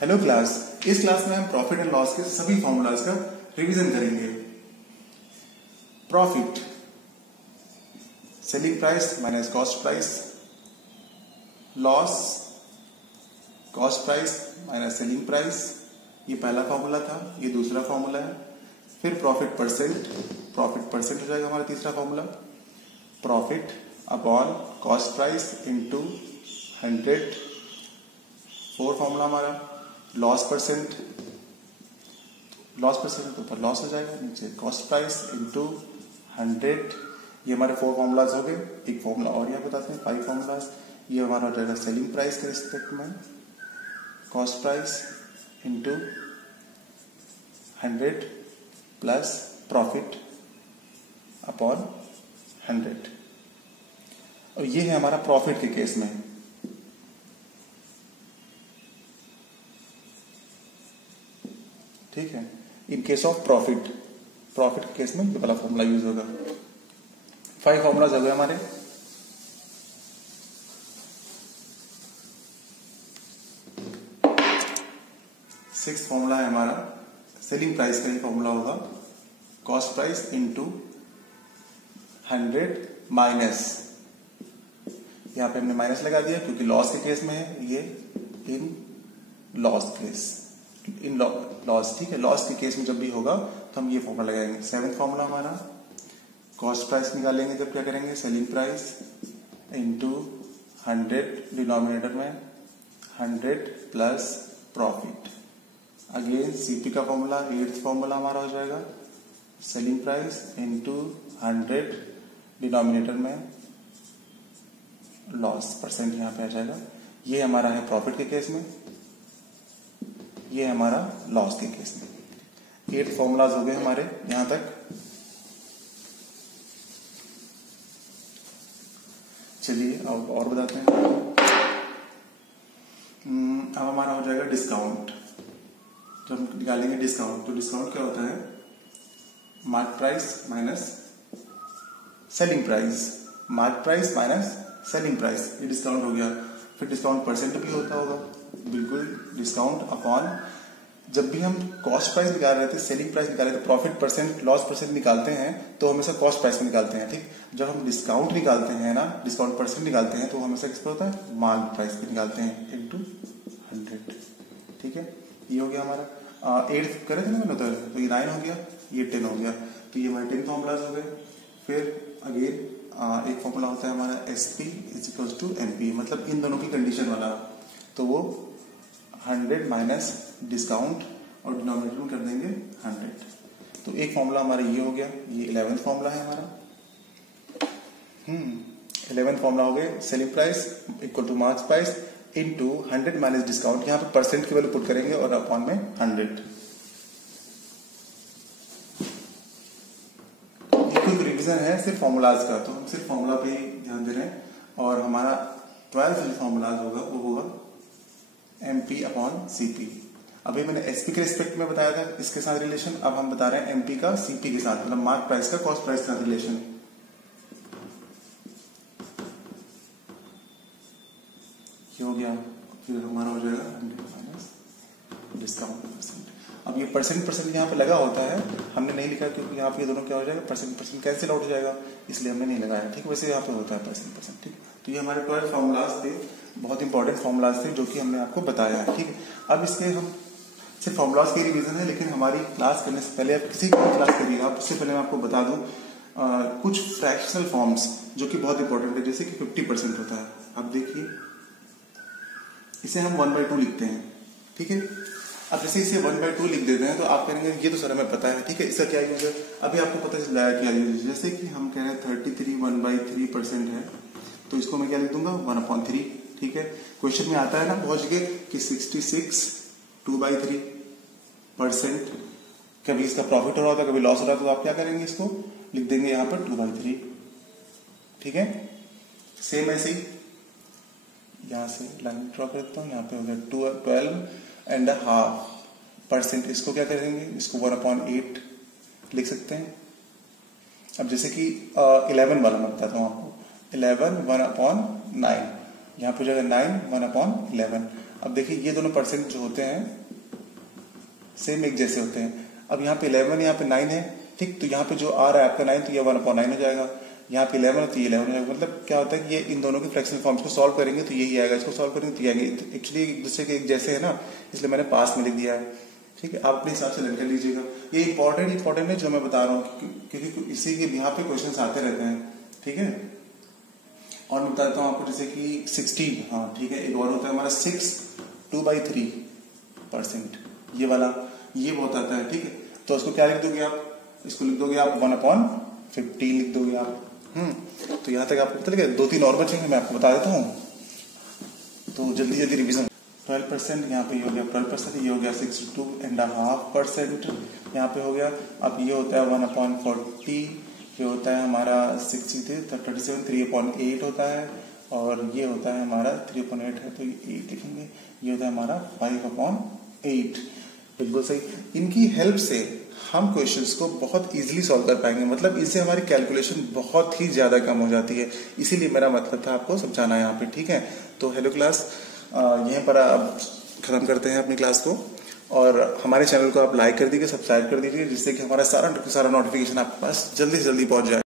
Hello class. इस class में हम प्रॉफिट एंड लॉस के सभी फॉर्मूलाज का रिवीजन करेंगे। Profit selling price minus cost price, loss cost price minus selling price, ये पहला फॉर्मूला था, ये दूसरा फॉर्मूला है। फिर प्रॉफिट परसेंट हो जाएगा हमारा तीसरा formula. Profit upon cost price into 100, four formula हमारा। लॉस परसेंट के ऊपर लॉस हो जाएगा, नीचे कॉस्ट प्राइस इंटू 100। ये हमारे फोर फॉर्मूलाज हो गए। एक फॉर्मूला और यहाँ बताते हैं, 5 फॉर्मूलाज। ये हमारा हो जाएगा सेलिंग प्राइस के रिस्पेक्ट में cost price into 100 plus profit upon 100। और ये है हमारा प्रॉफिट के केस में। ठीक है, इन केस ऑफ प्रॉफिट के केस में ये वाला फॉर्मूला यूज होगा। 5 फॉर्मूलाज हो गए हमारे। सिक्स फॉर्मूला है हमारा सेलिंग प्राइस का ही फॉर्मूला होगा, कॉस्ट प्राइस इंटू 100 माइनस, यहां पे हमने माइनस लगा दिया क्योंकि लॉस के केस में है ये, इन लॉस केस, इन लॉस। ठीक है, लॉस के केस में जब भी होगा तो हम ये फॉर्मूला लगाएंगे। 7th फॉर्मूला हमारा कॉस्ट प्राइस निकालेंगे जब क्या करेंगे, सेलिंग प्राइस इंटू 100, डिनोमिनेटर में 100 प्लस प्रॉफिट। अगेन सीपी का फॉर्मूला 8th फॉर्मूला हमारा हो जाएगा, सेलिंग प्राइस इंटू 100, डिनोमिनेटर में लॉस, परसेंट यहां पे आ जाएगा। ये हमारा है प्रॉफिट के केस में, ये हमारा लॉस के केस में। 8 फॉर्मूलाज हो गए हमारे यहां तक। चलिए अब और बताते हैं। अब हमारा हो जाएगा डिस्काउंट। तो हम निकालेंगे डिस्काउंट। तो डिस्काउंट क्या होता है, mark price minus selling price, mark price minus selling price, ये डिस्काउंट हो गया। फिर डिस्काउंट परसेंट भी होता होगा, बिल्कुल। डिस्काउंट अपॉन, जब भी हम कॉस्ट प्राइस निकाल रहे थे, सेलिंग प्राइस निकाल रहे थे, प्रॉफिट परसेंट लॉस परसेंट निकालते हैं तो हमेशा कॉस्ट प्राइस में निकालते हैं। ठीक, जब हम डिस्काउंट निकालते हैं ना, डिस्काउंट परसेंट निकालते हैं तो हमेशा किस पर होता है, मार्क प्राइस पे निकालते हैं इंटू 100। ठीक है, ये हो गया हमारा। 8 करे थे ना मैंने, तो ये 9 हो गया, ये 10 हो गया। तो ये हमारे 10 फॉर्मूलाज हो गए। फिर अगेन एक फॉर्मूला होता है हमारा SP is equal to MP, मतलब इन दोनों की कंडीशन वाला। तो वो 100 माइनस डिस्काउंट और डिनोमिनेटर में कर देंगे 100। तो एक फॉर्मूला हमारा ये हो गया, ये 11th फॉर्मूला है हमारा। 11th फॉर्मूला हो गया, selling price equal to mark price into 100 minus discount. यहां पे परसेंट की वैल्यू पुट करेंगे और अपॉन में 100। रिवीजन है सिर्फ फॉर्मूलाज का, तो हम सिर्फ फॉर्मूला पे ही ध्यान दे रहे हैं। और हमारा 12th फॉर्मूलाज होगा वो होगा MP अपॉन CP। अभी मैंने SP के रिस्पेक्ट में बताया था इसके साथ रिलेशन, अब हम बता रहे हैं MP का CP के साथ, मतलब मार्क प्राइस का कॉस्ट प्राइस के साथ रिलेशन। ये हो गया। फिर हमारा हो जाएगा 100 माइनस डिस्काउंट परसेंट। अब ये परसेंट यहाँ पे लगा होता है, हमने नहीं लिखा क्योंकि यहाँ पे ये दोनों क्या हो जाएगा, परसेंट कैंसिल आउट हो जाएगा, इसलिए हमने नहीं लगाया। ठीक, वैसे यहाँ पे होता है परसेंट। ठीक, तो ये हमारे 12 फॉर्मूलाज थे, बहुत इंपॉर्टेंट फॉर्मूलाज थे जो कि हमने आपको बताया है। ठीक है, अब इसके हम सिर्फ फॉर्मूलाज की रिवीजन है, लेकिन हमारी क्लास करने से पहले, आप किसी भी क्लास करिएगा, आप उससे पहले मैं आपको बता दूं कुछ फ्रैक्शनल फॉर्म्स जो कि बहुत इंपॉर्टेंट है, जैसे कि 50% होता है। अब देखिए, इसे हम 1/2 लिखते हैं। ठीक है, अब जैसे इसे 1/2 लिख देते हैं तो आप कहेंगे ये तो सर हमें पता है। ठीक है, इसका क्या यूज है, अभी आपको पता चल क्या यूज है। जैसे कि हम कह रहे हैं 33 1/3% है, तो इसको मैं क्या लिख दूंगा, 1/3। ठीक है, क्वेश्चन में आता है ना बहुत जगह कि 66 2/3%, कभी इसका प्रॉफिट हो रहा होता है, कभी लॉस हो रहा है, तो आप क्या करेंगे, इसको लिख देंगे यहाँ पर 2/3। ठीक है, सेम ऐसे ही यहां से लाइन ड्रॉ करता हूं, यहाँ पे हो गया 12.5%। इसको क्या करेंगे, इसको 1/8 लिख सकते हैं। अब जैसे कि 11 वाला मैं बताता हूँ आपको, 11 1/9, यहाँ पे हो जाएगा 9 1/11। अब देखिए ये दोनों परसेंट जो होते हैं सेम एक जैसे होते हैं। अब यहाँ पे 11, यहाँ पे 9 है, ठीक। तो यहाँ पे जो आ रहा है आपका 9, तो ये 1/9 हो जाएगा। यहाँ पे 11 है तो ये 11 हो जाएगा। मतलब क्या होता है कि ये इन दोनों के फ्रैक्शनल फॉर्म्स को सॉल्व करेंगे तो यही आएगा, इसको सॉल्व करेंगे तो ये आएंगे। एक्चुअली एक दूसरे के एक जैसे है ना, इसलिए मैंने पास में लिख दिया है, ठीक है। आप अपने हिसाब से लर्न कर लीजिएगा। ये इंपॉर्टेंट है जो मैं बता रहा हूँ, क्योंकि इसी के यहाँ पे क्वेश्चन आते रहते हैं, ठीक है। और मैं बता देता हूँ आपको, जैसे कि 16, हाँ ठीक है। एक और होता है हमारा 6 2/3%, ये वाला, ये बहुत आता है, ठीक है। तो उसको क्या लिख दोगे आप, इसको लिख दोगे आप 1/15 लिख दोगे आप। तो यहाँ तक आपको पता लगे। 2-3 और बचेंगे, मैं आपको बता देता हूँ, तो जल्दी जल्दी रिवीजन। 12% यहाँ पे ये हो गया 12%, ये हो गया 62.5% यहाँ पे हो गया। अब ये होता है 1/40, ये होता है हमारा 37 3/8 होता है, और ये होता है हमारा 3/8 है तो ये 8 लिखेंगे। ये होता है हमारा 5/8। बिल्कुल सही। इनकी हेल्प से हम क्वेश्चंस को बहुत इजीली सॉल्व कर पाएंगे, मतलब इससे हमारी कैलकुलेशन बहुत ही ज्यादा कम हो जाती है। इसीलिए मेरा मतलब था आपको समझाना यहाँ पे, ठीक है। तो हेलो क्लास, यहीं पर अब खत्म करते हैं अपनी क्लास को, और हमारे चैनल को आप लाइक कर दीजिए, सब्सक्राइब कर दीजिए, जिससे कि हमारा सारा नोटिफिकेशन आपके पास जल्दी से जल्दी पहुंच जाए।